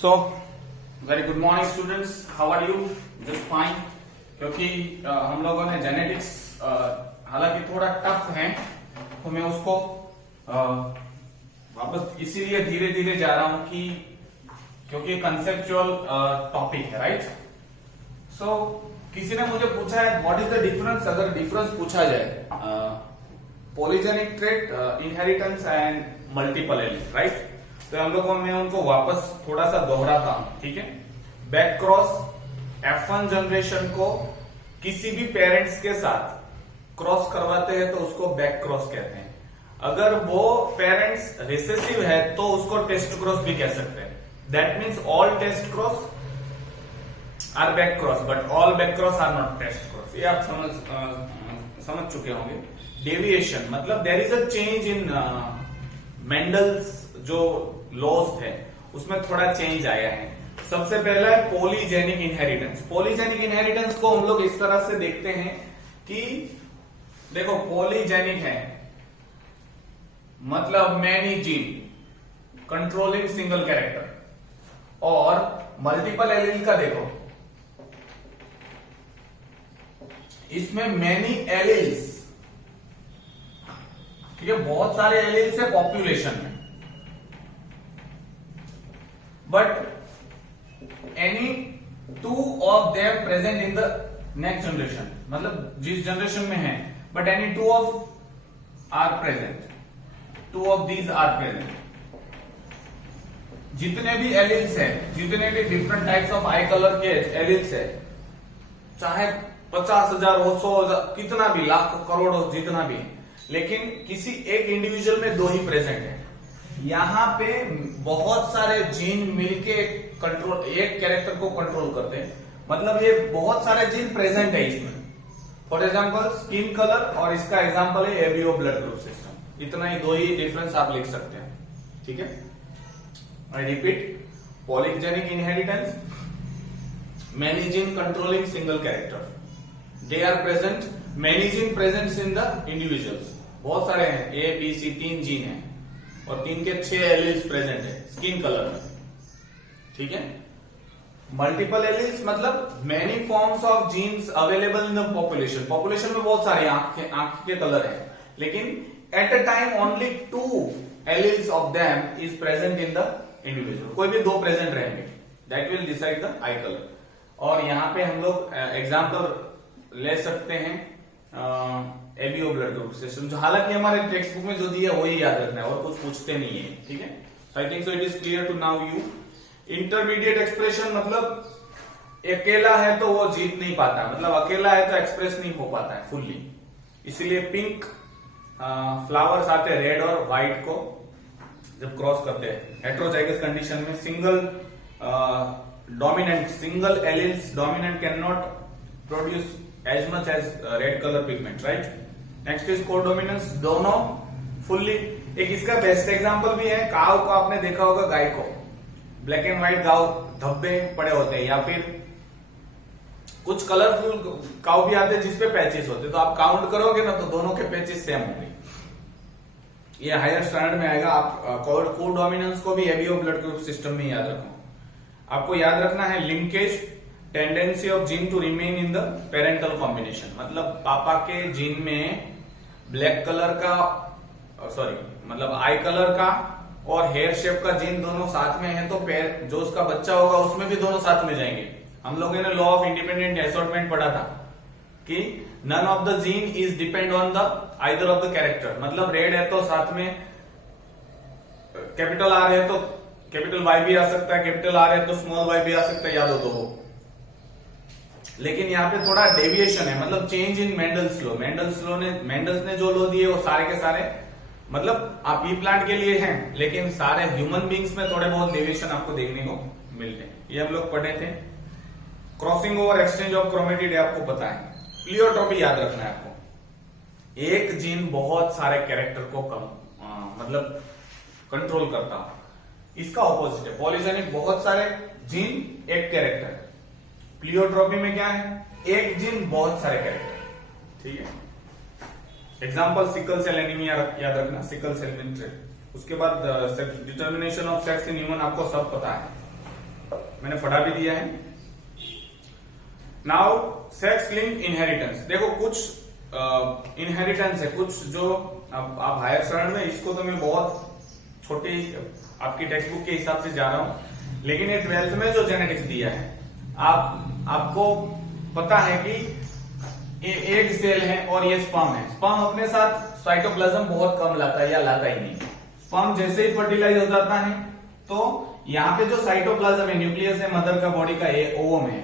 So very good morning students, how are you? Just fine. क्योंकि हम लोगों ने जेनेटिक्स हालांकि थोड़ा टफ है तो मैं उसको वापस इसीलिए धीरे धीरे जा रहा हूं कि क्योंकि कंसेप्चुअल टॉपिक है, राइट? सो किसी ने मुझे पूछा है व्हाट इज द डिफरेंस, अगर डिफरेंस पूछा जाए polygenic trait, inheritance and multiple allele, right? तो हम लोगों में उनको वापस थोड़ा सा दोहराता हूं, ठीक है? बैक क्रॉस F1 जनरेशन को किसी भी पेरेंट्स के साथ क्रॉस करवाते हैं तो उसको बैक क्रॉस कहते हैं। अगर वो पेरेंट्स रिसेसिव है तो उसको टेस्ट क्रॉस भी कह सकते हैं। That means all test cross are back cross but all back cross are not test cross. ये आप समझ चुके होंगे। डेविएशन मतलब there is a change in Mendel's जो लॉज थे उसमें थोड़ा चेंज आया है। सबसे पहला है पॉलीजेनिक इनहेरिटेंस। पॉलीजेनिक इनहेरिटेंस को हम लोग इस तरह से देखते हैं कि देखो पॉलीजेनिक है मतलब many gene controlling single character, और मल्टीपल एलील का देखो इसमें मैनी एलील्स, ठीक है? बहुत सारे एलील्स है पॉपुलेशन में, but any two of them present in the next generation, मतलब जिस जनरेशन में है, but any two of are present, two of these are present. जितने भी एलील्स है, जितने भी different types of eye colour के एलील्स है, चाहे 50,000 हो, 100,000, कितना भी, लाख करोड़ हो, जितना भी, लेकिन किसी एक इंडिविजुअल में दो ही प्रेजेंट है। यहां पे बहुत सारे जीन मिलके कंट्रोल एक कैरेक्टर को कंट्रोल करते हैं, मतलब ये बहुत सारे जीन प्रेजेंट है इसमें। फॉर एग्जांपल स्किन कलर, और इसका एग्जांपल है एबीओ ब्लड ग्रुप सिस्टम। इतना ही, दो ही डिफरेंस आप लिख सकते हैं, ठीक है? I repeat, polygenic inheritance, many gene controlling single character, they are present, many gene present in the individuals. बहुत सारे हैं, ए बी सी, 3 जीन है और 3 के 6 एलील्स प्रेजेंट है स्किन कलर में, ठीक है? मल्टीपल एलील्स मतलब many forms of genes available in the population. Population में बहुत सारे आंख के कलर है, लेकिन at a time only 2 alleles of them is present in the individual. कोई भी 2 प्रेजेंट रहेंगे, that will decide the eye colour. और यहां पे हम लोग एग्जाम्पल ले सकते हैं एबीओ ब्लड ग्रुप सिस्टम, जो हालांकि हमारे टेक्स्ट बुक में जो दिया है वही याद रखना है और कुछ पूछते नहीं है, ठीक है? I think so it is clear to now you. Intermediate expression मतलब अकेला है तो वो जीत नहीं पाता, मतलब अकेला है तो एक्सप्रेस नहीं हो पाता है फुल्ली, इसीलिए पिंक फ्लावर्स आते हैं रेड और व्हाइट को जब क्रॉस करते हैं। हेटेरोजाइगस कंडीशन में single dominant, single alleles dominant can not produce as much as red colour pigment, right? Next is codominance, दोनों फुल्ली। एक इसका बेस्ट एग्जांपल भी है, काव को आपने देखा होगा, गाय को ब्लैक एंड व्हाइट गाव धब्बे पड़े होते हैं, या फिर कुछ कलरफुल काव भी आते हैं जिसपे पैचेस होते हैं, तो आप काउंट करोगे ना तो दोनों के पैचेस सेम होंगे। ये हायर स्टैंडर्ड में आएगा। आप कोडोमिनेंस को भी एबीओ ब्लड ग्रुप सिस्टम में याद रखो। आपको याद रखना है linkage, tendency of gene to remain in the parental combination, मतलब पापा के जीन में ब्लैक कलर का, सॉरी मतलब आई कलर का और हेयर शेप का जीन दोनों साथ में है, तो जो उसका बच्चा होगा उसमें भी दोनों साथ में जाएंगे। हम लोगों ने लॉ ऑफ इंडिपेंडेंट असॉर्टमेंट पढ़ा था कि none of the gene is depend on the either of the character, मतलब रेड है तो साथ में कैपिटल आर है तो कैपिटल वाई भी आ सकता है, कैपिटल आर है तो स्मॉल वाई भी आ सकता है, याद हो तो वो। लेकिन यहाँ पे थोड़ा डेविएशन है, मतलब change in Mendel's law. Mendel's ने जो लॉ दिए वो सारे के सारे मतलब आप ई प्लांट के लिए हैं, लेकिन सारे ह्यूमन बींग्स में थोड़े बहुत डेविएशन आपको देखने को मिलते हैं। ये हम लोग पढ़े थे। Crossing over exchange of chromatid आपको पता है। प्लियोट्रॉपी याद रखना है आपको। एक जीन बहुत सारे कैरेक्टर को मतलब कंट्रोल करता है। इसका ऑपोजिट है पॉलीजेनिक, बहुत सारे जीन एक कैरेक्टर। प्लियोट्रॉपी में क्या है, एक जीन बहुत सारे कैरेक्टर, ठीक है? एग्जाम्पल सिकल सेल एनीमिया याद रखना, सिकल सेल ट्रेट। उसके बाद determination of sex in human आपको सब पता है, मैंने पढ़ा भी दिया है। नाउ सेक्स लिंक इनहेरिटेंस, देखो कुछ इनहेरिटेंस है, कुछ जो आप हायर स्टैंडर्ड में, इसको तो मैं बहुत छोटी आपकी टेक्स्ट बुक के हिसाब से जा रहा हूं, लेकिन ये 12th में जो जेनेटिक्स दिया है, आपको पता है कि ये एग सेल है और ये स्पर्म है। स्पर्म अपने साथ साइटोप्लाज्म बहुत कम लाता है या लाता ही नहीं। स्पर्म जैसे ही फर्टिलाइज हो जाता है तो यहाँ पे जो साइटोप्लाज्म है, न्यूक्लियस है मदर का बॉडी का, ये ओवम है,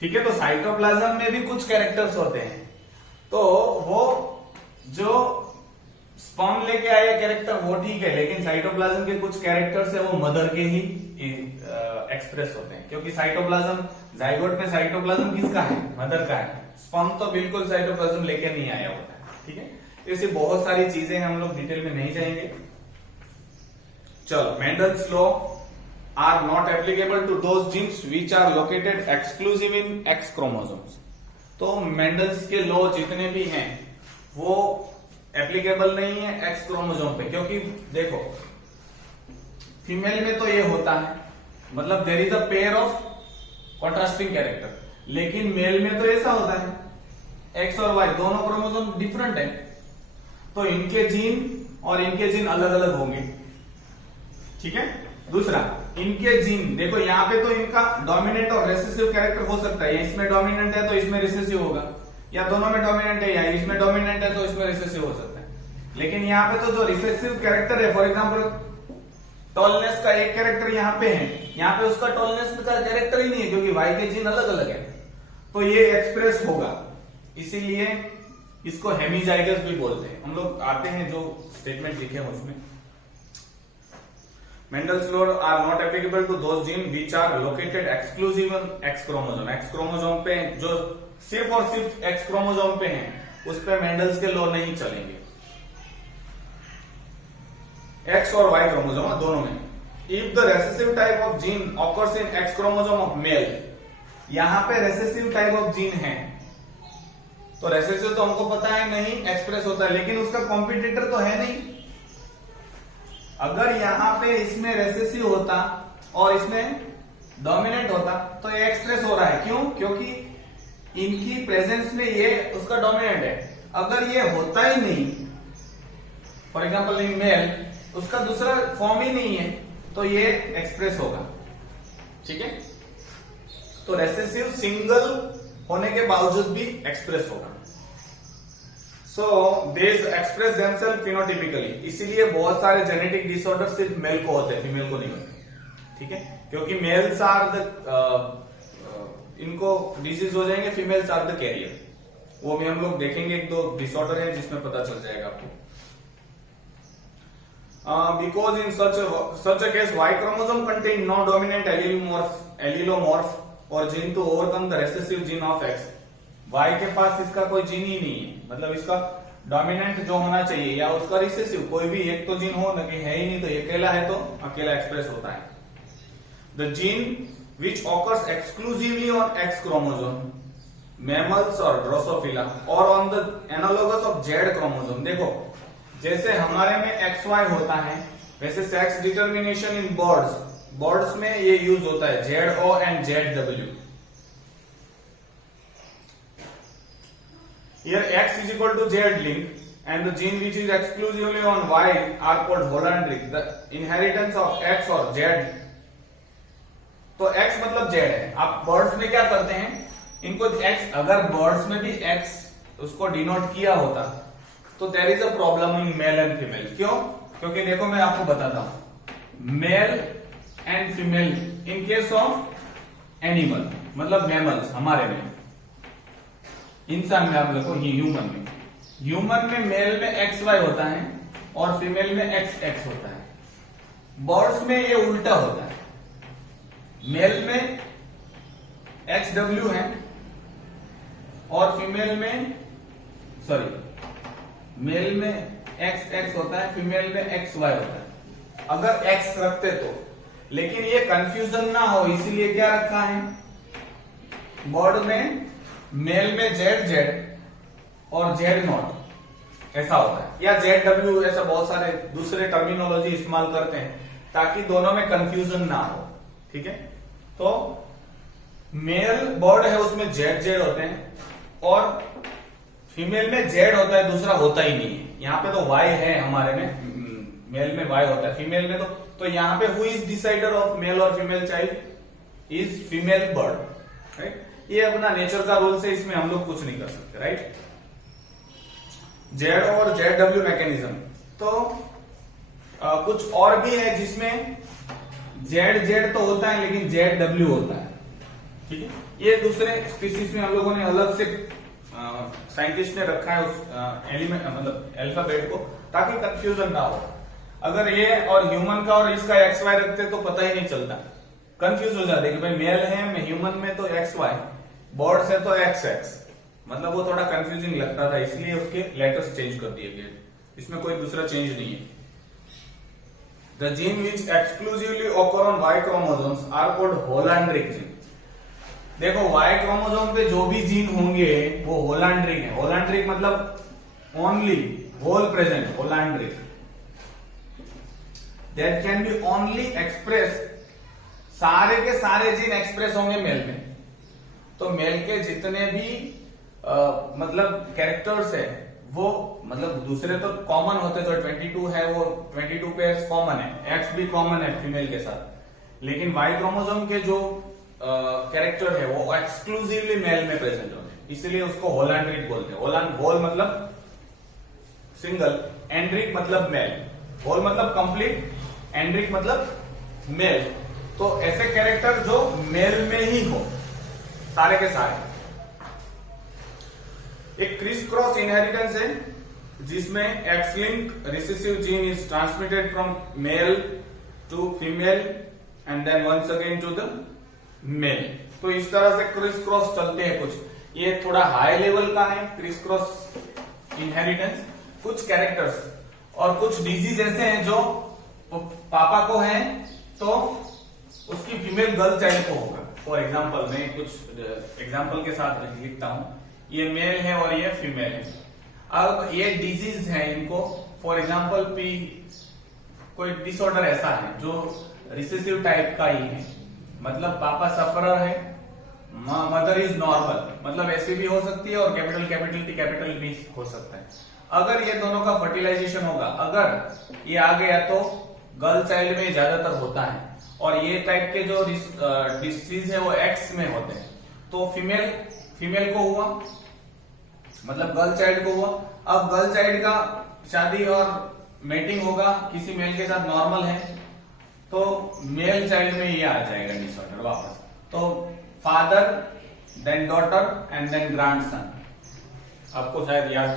ठीक है। तो साइटोप्लाज्म में भी कुछ कैरेक्टर्स होते हैं, तो वो जो स्पर्म लेके आया कैरेक्टर वो ठीक है, लेकिन साइटोप्लाज्म के कुछ कैरेक्टर्स है वो मदर के ही एक्सप्रेस होते हैं, क्योंकि साइटोप्लाज्म, जाइगोट में साइटोप्लाज्म किसका है? मदर का है। स्पर्म तो बिल्कुल साइटोप्लाज्म लेके नहीं आया होता है, ठीक है। ऐसी बहुत सारी चीजें हम लोग डिटेल में नहीं जाएंगे। चलो, Mendel's law are not applicable to those genes which are located exclusive in X chromosomes. तो मेंडल्स के लॉ जितने भी हैं वो एप्लीकेबल नहीं है एक्स क्रोमोसोम पे, क्योंकि देखो फीमेल में तो ये होता है, मतलब there is a pair of contrasting character, लेकिन मेल में तो ऐसा होता है एक्स और वाई दोनों क्रोमोसोम डिफरेंट है, तो इनके जीन और इनके जीन अलग अलग होंगे, ठीक है। दूसरा, इनके जीन देखो, यहाँ पे तो इनका डोमिनेंट और रेसेसिव कैरेक्टर हो सकता है, इसमें डोमिनेंट है तो इसमें रिसेसिव होगा, या दोनों में डोमिनेंट है या इसमें डोमिनेंट है तो इसमें रिसेसिव हो सकता है। लेकिन यहाँ पे तो जो रिसेसिव कैरेक्टर है, फॉर एग्जाम्पल टॉलनेस का एक कैरेक्टर यहाँ पे है, यहाँ पे उसका टॉलनेस का कैरेक्टर ही नहीं है, क्योंकि वाई के जीन अलग अलग है, तो ये एक्सप्रेस होगा, इसीलिए इसको हेमीजाइगस भी बोलते हैं। हम लोग आते हैं जो स्टेटमेंट लिखे हैं उसमें, Mendel's law are not applicable to those gene which are located exclusive on X chromosome. X chromosome पे जो सिर्फ और सिर्फ एक्स क्रोमोसोम पे हैं, उस पे मेंडल्स के लॉ नहीं चलेंगे। एक्स और वाई क्रोमोसोम दोनों में, if the recessive type of gene occurs in x chromosome of male, यहां पे रेसेसिव टाइप ऑफ जीन है, तो रेसेसिव तो हमको पता है नहीं एक्सप्रेस होता है, लेकिन उसका कॉम्पिटिटर तो है नहीं। अगर यहां पे इसमें रेसेसिव होता और इसमें डोमिनेंट होता तो ये एक्सप्रेस हो रहा है, क्यों? क्योंकि इनकी प्रेजेंस में ये उसका डोमिनेंट है। अगर ये होता ही नहीं, फॉर एग्जाम्पल इन मेल, उसका दूसरा फॉर्म ही नहीं है, तो ये एक्सप्रेस होगा, ठीक है। तो रेसेसिव सिंगल होने के बावजूद भी एक्सप्रेस होगा। सो दे एक्सप्रेस देमसेल्फ फिनोटिपिकली, इसीलिए बहुत सारे जेनेटिक डिसऑर्डर सिर्फ मेल को होते हैं, फीमेल को नहीं होते, ठीक है। क्योंकि मेल्स आर द इनको डिजीज हो जाएंगे, फीमेल्स आर द कैरियर, वो भी हम लोग देखेंगे, एक दो डिसऑर्डर है जिसमें पता चल जाएगा आपको। Because in such a case, Y chromosome contain no dominant allelomorph or gene to overcome the recessive gene of X. Y के पास इसका कोई जीन ही नहीं है, मतलब इसका डोमिनेंट जो होना चाहिए या उसका रिसेसिव कोई भी एक तो जीन हो, न कि है ही नहीं, तो ये अकेला है तो अकेला एक्सप्रेस होता है। The gene which occurs exclusively on X chromosome, mammals और Drosophila, or on the analogous of Z chromosome। देखो जैसे हमारे में XY होता है, वैसे सेक्स डिटर्मिनेशन इन बर्ड्स में ये यूज होता है, ZO and ZW। Here X is equal to Z link and the gene which is exclusively on Y are called Hollandric, the inheritance of X और Z। तो X मतलब Z है। आप birds में क्या करते हैं, इनको X, अगर बर्ड्स में भी X उसको डिनोट किया होता तो there is a problem in male and female. क्यों? क्योंकि देखो मैं आपको बताता हूं, male and female in case of animal, मतलब मैमल्स, हमारे में, इंसान में, आप देखो ह्यूमन में मेल में XY होता है और फीमेल में XX होता है। बर्ड्स में ये उल्टा होता है, मेल में XW है और फीमेल में, मेल में XX होता है, फीमेल में XY होता है, अगर X रखते तो। लेकिन ये कंफ्यूजन ना हो इसीलिए क्या रखा है, बर्ड में मेल में ZZ और Z0 ऐसा होता है, या ZW, ऐसा बहुत सारे दूसरे टर्मिनोलॉजी इस्तेमाल करते हैं ताकि दोनों में कंफ्यूजन ना हो, ठीक है। तो मेल बर्ड है उसमें जेड जेड होते हैं और फीमेल में जेड होता है, दूसरा होता ही नहीं है। यहाँ पे तो वाई है हमारे में, मेल में वाई होता है, फीमेल में तो यहाँ पे who is decider of male और female child is female bird, right. ये अपना नेचर का रूल से इसमें हम लोग कुछ नहीं कर सकते, राइट। जेड और जेड डब्ल्यू मैकेनिज्म, तो कुछ और भी है जिसमें जेड जेड तो होता है लेकिन जेड डब्ल्यू होता है, ठीक है। ये दूसरे स्पीसीज में हम लोगों ने अलग से साइंटिस्ट ने रखा है उस एलिमेंट मतलब अल्फाबेट को, ताकि कंफ्यूजन ना हो। अगर ये और ह्यूमन का और इसका एक्स वाई रखते तो पता ही नहीं चलता, कंफ्यूज हो जाते कि भाई मेल है में ह्यूमन में तो एक्स वाई, बर्ड्स है तो एक्स एक्स, मतलब वो थोड़ा कंफ्यूजिंग लगता था, इसलिए उसके लेटर्स चेंज कर दिए गए। इसमें कोई दूसरा चेंज नहीं है। The gene which exclusively occur on Y chromosomes are called holandric gene. देखो वाई क्रोमोसोम पे जो भी जीन होंगे वो होलांड्रिक है। होलांड्रिक मतलब only whole present, holandric that can be only express, सारे के सारे जीन एक्सप्रेस होंगे मेल में। तो मेल के जितने भी मतलब कैरेक्टर्स है वो मतलब दूसरे तो कॉमन होते, तो 22 है वो 22 पेयर्स कॉमन है, एक्स भी कॉमन है फीमेल के साथ, लेकिन वाई क्रोमोसोम के जो कैरेक्टर है वो एक्सक्लूसिवली मेल में प्रेजेंट होते, इसलिए उसको होलांड्रिक बोलते हैं। होल मतलब सिंगल, एंड्रिक मतलब मेल, होल मतलब कंप्लीट, एंड्रिक मतलब मेल। तो ऐसे कैरेक्टर जो मेल में ही हो सारे के सारे। एक क्रिस क्रॉस इनहेरिटेंस है जिसमें X link recessive gene is transmitted from male to female and then once again to the male. तो इस तरह से क्रिस क्रॉस चलते हैं कुछ, ये थोड़ा हाई लेवल का है क्रिस क्रॉस इनहेरिटेंस। कुछ कैरेक्टर्स और कुछ डिजीज ऐसे हैं जो पापा को है तो उसकी फीमेल गर्ल चाइल्ड को होगा। फॉर एग्जाम्पल मैं कुछ एग्जाम्पल के साथ लिखता हूं, ये मेल है और ये फीमेल है। अब ये डिजीज है इनको, फॉर एग्जाम्पल पी कोई डिसऑर्डर ऐसा है जो रिसेसिव टाइप का ही है, मतलब पापा सफरर है, मदर इज नॉर्मल, मतलब ऐसे भी हो सकती है और कैपिटल टी कैपिटल भी हो सकता है। अगर ये दोनों का फर्टिलाइजेशन होगा, अगर ये आ गया तो गर्ल चाइल्ड में ज्यादातर होता है, और ये टाइप के जो डिसीज है वो एक्स में होते हैं, तो फीमेल को हुआ मतलब गर्ल चाइल्ड को हुआ। अब गर्ल चाइल्ड का शादी और मेटिंग होगा किसी मेल के साथ, नॉर्मल है तो मेल चाइल्ड में ये आ जाएगा डिसऑर्डर वापस। तो father then daughter and then grandson, आपको शायद याद,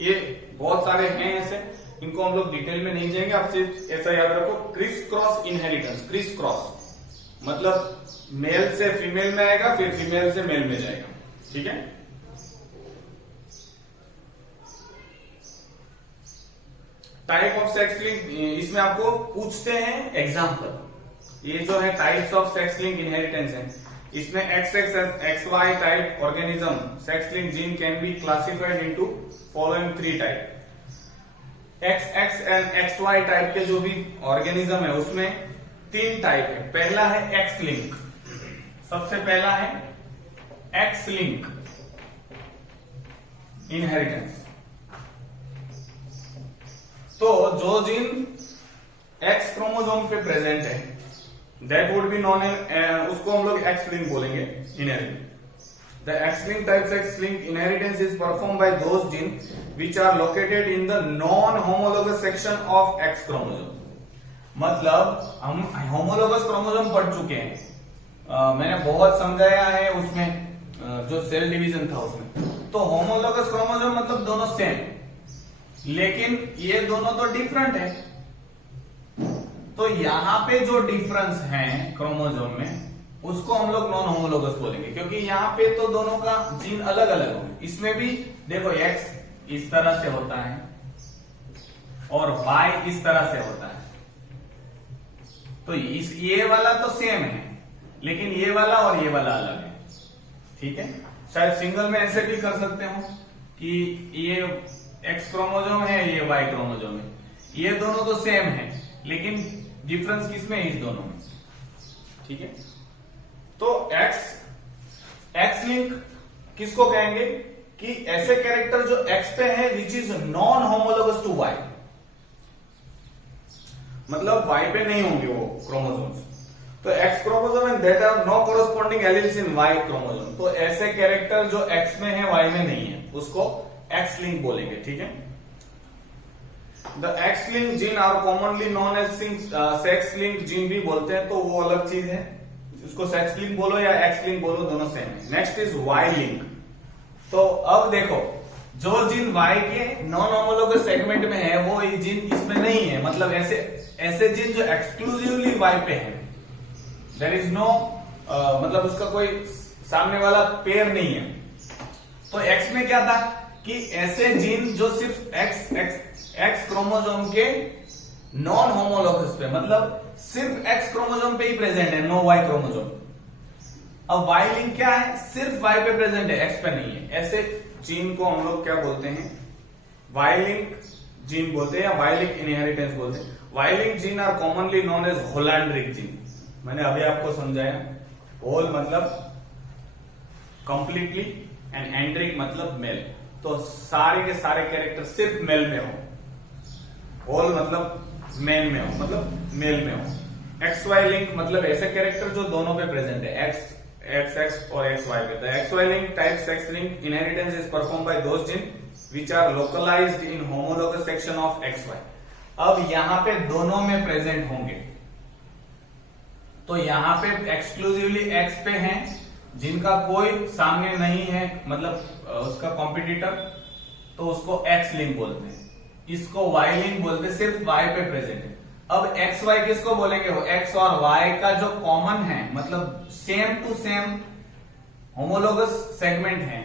ये बहुत सारे हैं ऐसे, इनको हम लोग डिटेल में नहीं जाएंगे, आप सिर्फ ऐसा याद रखो criss cross inheritance. Criss cross मतलब मेल से फीमेल में आएगा फिर फीमेल से मेल में जाएगा, ठीक है। टाइप ऑफ सेक्स लिंक, इसमें आपको पूछते हैं एग्जाम्पल, ये जो है types of sex link inheritance है, इसमें XY type organism sex link gene can be classified into following 3 type. XX and XY type के जो भी ऑर्गेनिज्म है उसमें 3 टाइप है। पहला है X लिंक, सबसे पहला है X लिंक इनहेरिटेंस। तो जो जीन X क्रोमोसोम पे प्रेजेंट है that would be known as, उसको हम लोग X लिंक बोलेंगे inheritance. The X-linked type sex-linked inheritance is performed by those genes which are located in the non-homologous section of X chromosome. मतलब हम homologous chromosome पढ़ चुके हैं, मैंने बहुत समझाया है उसमें जो सेल डिवीजन था उसमें। तो होमोलोगस क्रोमोसोम मतलब दोनों सेम, लेकिन ये दोनों तो डिफरेंट है। तो यहां पे जो डिफरेंस है क्रोमोसोम में उसको हम लोग नॉन होमोलोगस बोलेंगे, क्योंकि यहाँ पे तो दोनों का जीन अलग अलग हो। इसमें भी देखो X इस तरह से होता है और Y इस तरह से होता है, तो ये वाला तो सेम है लेकिन ये वाला और ये वाला अलग है, ठीक है। शायद सिंगल में ऐसे भी कर सकते हो कि ये X क्रोमोसोम है ये Y क्रोमोसोम है, ये दोनों तो सेम है लेकिन डिफरेंस किसमें है, इस दोनों में, ठीक है। तो एक्स लिंक किसको कहेंगे कि ऐसे कैरेक्टर जो एक्स पे है which is non homologous to Y, मतलब वाई पे नहीं होंगे वो क्रोमोसोम्स। तो X chromosome and that are no corresponding alleles in Y chromosome. तो ऐसे कैरेक्टर जो एक्स में है वाई में नहीं है उसको एक्स लिंक बोलेंगे, ठीक है। The X link gene are commonly known as sex link gene भी बोलते हैं, तो वो अलग चीज है, उसको सेक्स लिंक बोलो या एक्स लिंक बोलो दोनों सेम है। Next is Y link. तो अब देखो जो जीन वाई के नॉन होमोलोगस सेगमेंट में है वो ये जीन इसमें नहीं है, मतलब ऐसे जीन जो एक्सक्लूसिवली वाई पे है, देयर इज नो मतलब उसका कोई सामने वाला पेयर नहीं है। तो एक्स में क्या था कि ऐसे जीन जो सिर्फ एक्स क्रोमोसोम के नॉन होमोलोगस पे, मतलब सिर्फ एक्स क्रोमोसोम पे ही प्रेजेंट है, नो वाई क्रोमोसोम। अब वाई लिंक क्या है, सिर्फ वाई पे प्रेजेंट है, एक्स पे नहीं है। ऐसे जीन को हम लोग क्या बोलते हैं, वाई लिंक जीन बोलते हैं या वाई लिंक इनहेरिटेंस बोलते हैं। Y link gene are commonly known as holandric gene. मैंने अभी आपको समझाया, होल मतलब कंप्लीटली एंड एंड्रिक मतलब मेल, तो सारे के सारे कैरेक्टर सिर्फ मेल में हो, होल मतलब मेल में हो, मतलब मेल में हो। एक्स वाई लिंक मतलब ऐसे कैरेक्टर जो दोनों पे प्रेजेंट है, एक्स और एक्स वाई पे। The X Y link type sex link inheritance is perform by those gene which are localised in homologous section of X Y. अब यहां पे दोनों में प्रेजेंट होंगे, तो यहां पे एक्सक्लूसिवली एक्स पे हैं जिनका कोई सामने नहीं है, मतलब उसका कॉम्पिटिटर, तो उसको एक्स लिंक बोलते हैं। इसको वाई लिंक बोलते हैं, सिर्फ वाई पे प्रेजेंट है। अब एक्स वाई किसको बोलेंगे, वो एक्स और वाई का जो कॉमन है, मतलब same to same homologous segment है।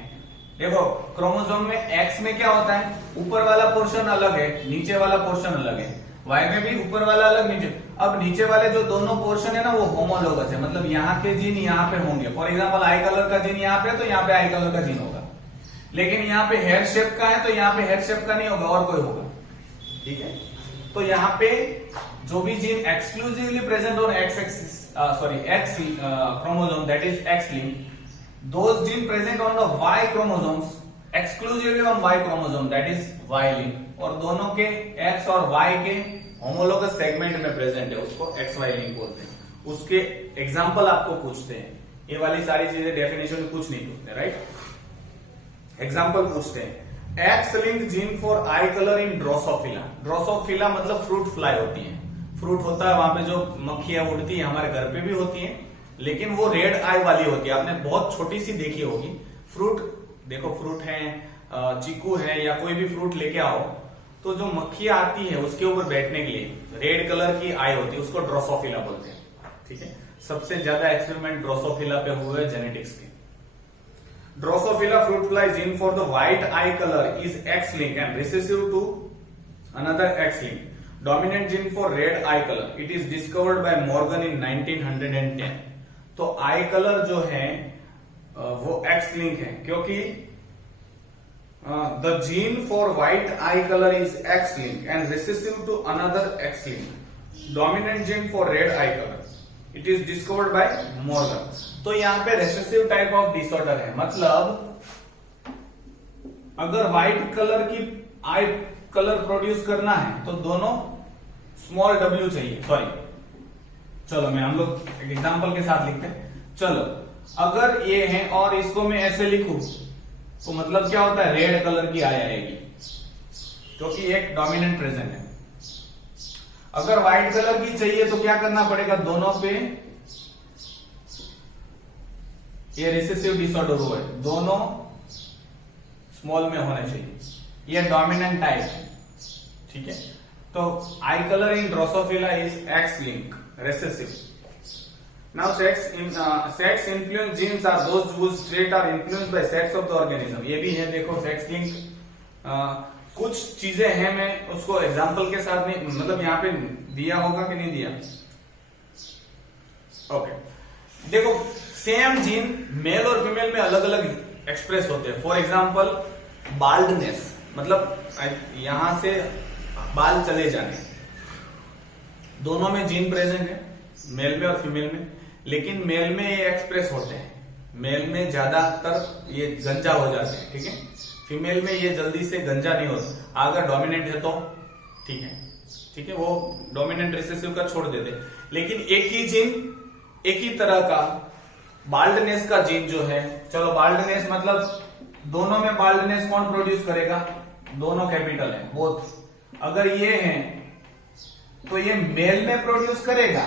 देखो क्रोमोसोम में एक्स में क्या होता है, ऊपर वाला पोर्शन अलग है, नीचे वाला पोर्शन अलग है। वाई में भी ऊपर वाला अलग, नीचे। अब नीचे वाले जो दोनों पोर्शन है ना वो होमोलोगस है, मतलब यहाँ के जीन यहाँ पे होंगे। फॉर एग्जाम्पल आई कलर का जीन यहाँ पे, तो यहाँ पे आई कलर का जीन होगा, लेकिन यहाँ पे हेयर शेप का है तो यहाँ पे हेयर शेप का नहीं होगा, और कोई होगा, ठीक है। तो यहाँ पे जो भी gene exclusively present on X chromosome that is X link, those gene present on the Y chromosomes exclusively on Y chromosome that is Y link, और दोनों के X और Y के होमोलोगस सेगमेंट में प्रेजेंट है, उसको XY लिंक बोलते हैं। उसके एग्जांपल आपको पूछते हैं, ये वाली सारी चीजें डेफिनेशन में कुछ नहीं पूछते, राइट। एग्जांपल पूछते हैं, x link gene for I colour in Drosophila. Drosophila मतलब फ्रूट फ्लाई होती है, फ्रूट होता है वहां पे जो मक्खियां उड़ती है, हमारे घर पे भी होती है, लेकिन वो रेड आई वाली होती है, आपने बहुत छोटी सी देखी होगी। फ्रूट देखो, फ्रूट है, चीकू है या कोई भी फ्रूट लेके आओ, तो जो मक्खियां आती है उसके ऊपर बैठने के लिए रेड कलर की आई होती है, उसको ड्रोसोफिला बोलते हैं, ठीक है। सबसे ज्यादा एक्सपेरिमेंट ड्रोसोफिला पे हुए जेनेटिक्स के। Drosophila fruit fly gene for the white eye colour is X link and recessive to another X link, dominant gene for red eye colour. It is discovered by Morgan in 1910। तो आई colour जो है वो x link है, क्योंकि the gene for white eye colour is X link and recessive to another X link, dominant gene for red eye colour. It is discovered by Morgan. तो यहां पे recessive type of disorder है, मतलब अगर white colour की आई colour produce करना है तो दोनों स्मॉल w चाहिए, सॉरी चलो मैं हम लोग एक एग्जांपल के साथ लिखते हैं। चलो अगर ये है और इसको मैं ऐसे लिखूं तो मतलब क्या होता है, रेड कलर की आई आएगी, क्योंकि एक डोमिनेंट प्रेजेंट है। अगर व्हाइट कलर की चाहिए तो क्या करना पड़ेगा, दोनों पे ये रिसेसिव डिसऑर्डर हुआ है, दोनों स्मॉल में होने चाहिए, ये डोमिनेंट टाइप है, ठीक है। तो आई colour in Drosophila is X link, recessive. Now sex influence genes are those whose trait are influenced by sex of the organism. ये भी है, देखो सेक्स लिंक कुछ चीजें हैं, मैं उसको एग्जांपल के साथ नहीं, मतलब यहाँ पे दिया होगा कि नहीं दिया, ओके। देखो सेम जीन मेल और फीमेल में अलग अलग एक्सप्रेस होते हैं। फॉर एग्जांपल बाल्डनेस, मतलब यहां से बाल चले जाने, दोनों में जीन प्रेजेंट है, मेल में और फीमेल में। लेकिन मेल में ये एक्सप्रेस होते हैं। मेल में ज्यादातर ये गंजा हो जाते हैं, ठीक है। फीमेल में ये जल्दी से गंजा नहीं होता। अगर डोमिनेंट है तो ठीक है, ठीक है, वो डोमिनेंट रिसेसिव का छोड़ देते। लेकिन एक ही जीन, एक ही तरह का बाल्डनेस का जीन जो है, चलो बाल्डनेस मतलब दोनों में बाल्डनेस कौन प्रोड्यूस करेगा, दोनों कैपिटल है बोथ। अगर ये है तो ये मेल में प्रोड्यूस करेगा,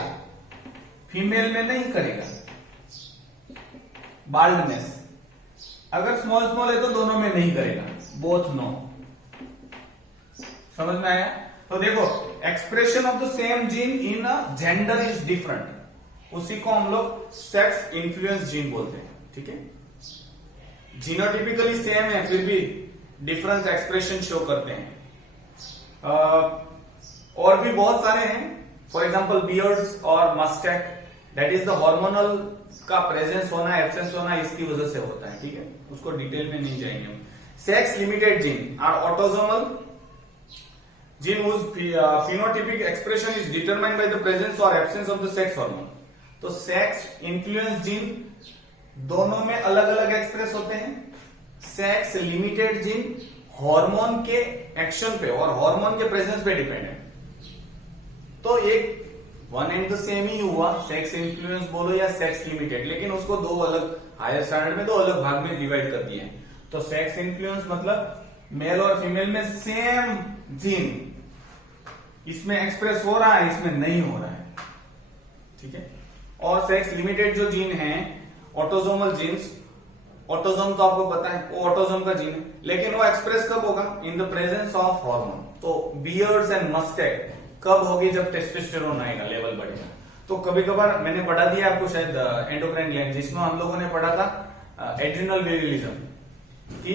फीमेल में नहीं करेगा बाल्डनेस। अगर स्मॉल स्मॉल है तो दोनों में नहीं करेगा, बोथ नो। समझ में आया? तो देखो, expression of the same gene in a gender is different, उसी को हम लोग सेक्स इन्फ्लुएंस जीन बोलते हैं, ठीक है। जीनोटिपिकली सेम है फिर भी डिफरेंस एक्सप्रेशन शो करते हैं। और भी बहुत सारे हैं, फॉर एग्जांपल बियर्ड्स और मस्टैक, दैट इज द हार्मोनल का प्रेजेंस होना एब्सेंस होना इसकी वजह से होता है, ठीक है, उसको डिटेल में नहीं जाएंगे हम। Sex limited gene are autosomal gene whose phenotypic expression is determined by the presence or absence of the sex hormone। तो सेक्स इन्फ्लुएंस जीन दोनों में अलग अलग एक्सप्रेस होते हैं। सेक्स लिमिटेड जीन हार्मोन के एक्शन पे और हार्मोन के प्रेजेंस पे डिपेंड है। तो एक वन एंड द सेम ही हुआ, सेक्स इन्फ्लुएंस बोलो या सेक्स लिमिटेड, लेकिन उसको दो अलग हायर स्टैंडर्ड में दो अलग भाग में डिवाइड कर दिए हैं। तो सेक्स इन्फ्लुएंस मतलब मेल और फीमेल में सेम जीन इसमें एक्सप्रेस हो रहा है, इसमें नहीं हो रहा है, ठीक है। और सेक्स लिमिटेड जो जीन है ऑटोसोमल जीन्स, ऑटोसोम तो आपको पता है वो ऑटोसोम का जीन है, लेकिन वो एक्सप्रेस कब होगा, in the presence of hormone. तो बियर्ड्स एंड मस्टैक कब होगी, जब टेस्टोस्टेरोन आएगा, लेवल बढ़ेगा। तो कभी कभार मैंने पढ़ा दिया आपको शायद एंडोक्राइन ग्लैंड, जिसमें हम लोगों ने पढ़ा था एड्रिनल विरिलिज्म कि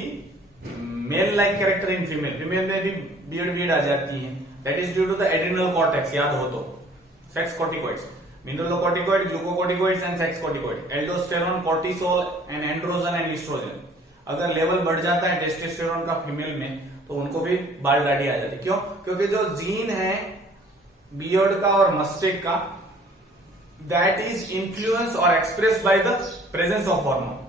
male like character in female, female में भी बियर्ड आ जाती है, that is due to the adrenal cortex, याद हो तो sex corticoids, mineralocorticoid, glucocorticoids and sex corticoid, aldosterone, cortisol and androgen and estrogen. अगर लेवल बढ़ जाता है टेस्टोस्टेरोन का फीमेल में तो उनको भी बाल दाढ़ी आ जाती है। क्यों? क्योंकि जो जीन है बियर्ड का और मस्टेक का, दैट इज इन्फ्लुएंस और express by the presence of hormone.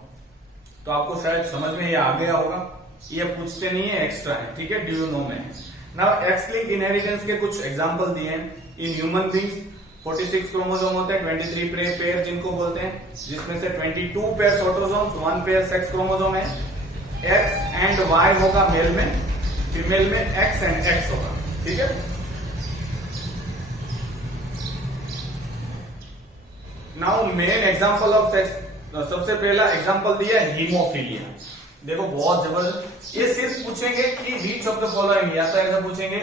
तो आपको शायद समझ में ये आ गया होगा, ये पूछते नहीं है, एक्स्ट्रा है, ठीक है, डू यू नो में। नाउ एक्स लिंक इनहेरिटेंस के कुछ एग्जांपल दिए हैं। इन ह्यूमन बींग्स 46 क्रोमोसोम होते हैं, 23 पेयर जिनको बोलते हैं, जिसमें से 22 pair autosomes, 1 pair sex chromosome है। एक्स एंड वाई होगा मेल में, फीमेल में एक्स एंड एक्स होगा, ठीक है। Now main example of sex, सबसे पहला एग्जांपल दिया हीमोफीलिया। देखो बहुत जबरदस्त, ये सिर्फ पूछेंगे कि व्हिच ऑफ द फॉलोइंग, या तो ऐसा पूछेंगे